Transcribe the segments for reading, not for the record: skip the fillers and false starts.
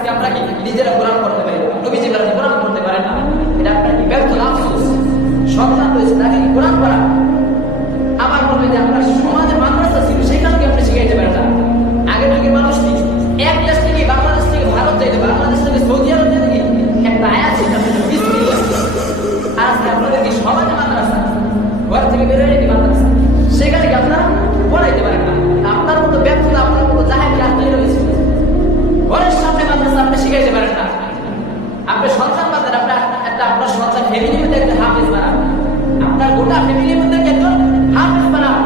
আমরা কি নিজেরা কোরআন পড়তে পারি, নবীজিরা কোরআন পড়তে পারে না, এটা আপনার কি ব্যর্থ আফসোস। সন্তান রয়েছে তাকে কি কোরআন পড়া। আমার মনে হয় যে আপনার সমাজে মাদ্রাসা ছিল সেখানকে আপনি শিখাইতে পারেন না। আগের যুগে মানুষ কি এক দেশ থেকে বাংলাদেশ থেকে ভারত যাইতে, বাংলাদেশ থেকে সৌদি আরব যেতে কি একটা আয়াত ছিল, আর আজকে আপনাদের কি সমাজে মাদ্রাসা, ঘর থেকে বের হয়ে মাদ্রাসা, সেখানে কি আপনারা পড়াইতে পারেন না। আপনার মতো ব্যর্থতা, আপনার মতো জাহেল কি রয়েছে। ঘরের সামনে মাদ্রাসা আপনি শিখাইতে পারেন না। আপনি সন্তান বাঁধেন, আপনার সন্তান ফ্যামিলির মধ্যে একটা হাফেজ বানান, আপনার গোটা ফ্যামিলির মধ্যে একজন হাফেজ বানান।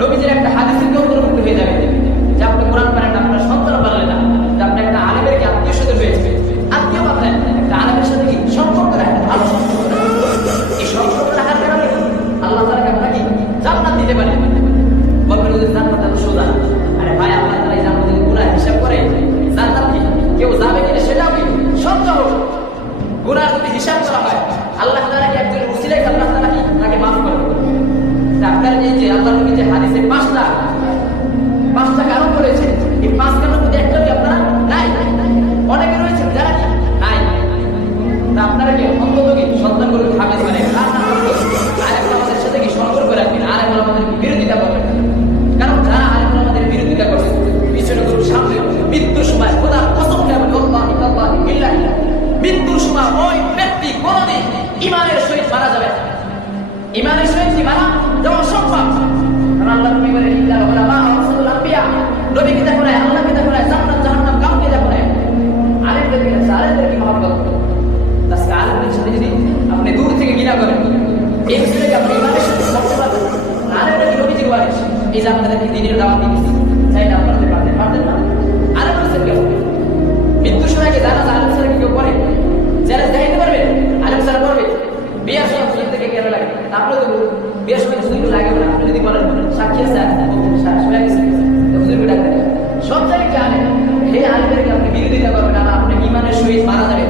নবীজির একটা হাদিসের অন্তর্ভুক্ত হয়ে যাবে যে আপনি কোরআন পারেন না, আপনার সন্তান পারলেন না, যে আপনি একটা আলেমের কি আত্মীয় স্বজন হয়েছে, আত্মীয় পাবেন একটা আলেমের সাথে কি সম্পর্ক রাখেন, ভালো সম্পর্ক রাখেন। এই সম্পর্ক রাখার কারণে আল্লাহ তাআলা আপনাকে জান্নাত দিতে পারেন। বলবেন যে জান্নাত এত সোজা। আরে ভাই, আল্লাহ তাআলা এই জান্নাতের গুনাহ হিসাব করে জান্নাত কি কেউ যাবে কিনা সেটাও কি সন্দেহ। গুনার যদি হিসাব করা হয় আল্লাহ তাআলা কি একজন উসিলায় আল্লাহ তাআলা কি তাকে মাফ করবে। আপনার এই যে আল্লাহ নবী যে হাদিসে পাঁচটা কারণ করেছে, এই পাঁচ কারণের মধ্যে একটা কি আপনারা নাই, অনেকে রয়েছে যারা কি নাই। তা আপনারা কি অন্তত কি সন্তান করে হাফেজ মানে আরেকটা আমাদের সাথে কি সম্পর্ক রাখবেন, আরেকটা আমাদের বিরোধিতা করবেন। কারণ যারা আরেকটা আমাদের বিরোধিতা করছে পিছনে করুন, সামনে মৃত্যুর সময় খোদার কসম করে মৃত্যুর সময় ওই ব্যক্তি কোনদিন ইমানের সহিত মারা যাবে না। ইমানের সহিত কি মারা যাওয়া সম্ভব। কারণ আল্লাহ নবী বলেন ইল্লাল উলামা ওয়ারাসাতুল আম্বিয়া, নবীকে দেখো না, আল্লাহকে দেখো না, জান্নাত জাহান্নাম কাউকে দেখো না। আলেমদেরকে কাছে আলেমদেরকে মহব্বত করুন। আজকে আলেমদের সাথে যদি আপনি দূর থেকে ঘৃণা করেন, এই বিষয়টাকে আপনি ইমানের সাথে করতে পারবেন। আলেমরা কি নবীজির ওয়ারিস, এই যে আপনাদেরকে দ্বীনের দাওয়াত দিয়েছে, চাইলে আপনারা পারতেন না। আলেমদের সাথে কেউ মৃত্যুর সময় কি জানা আলেম ছাড়া কেউ করে? যারা দেখাইতে পারবে আলেম ছাড়া করবে। বিয়ার সময় ফুল থেকে কেন লাগে? আপনি তো বিয়ার সময় শুধু লাগে না, আপনি যদি বলেন সাক্ষী আছে সব জায়গায় আলেম, সেই আলেমেরকে আপনি বিরোধিতা করবেন, আর আপনি ইমানের সহিত মারা যাবে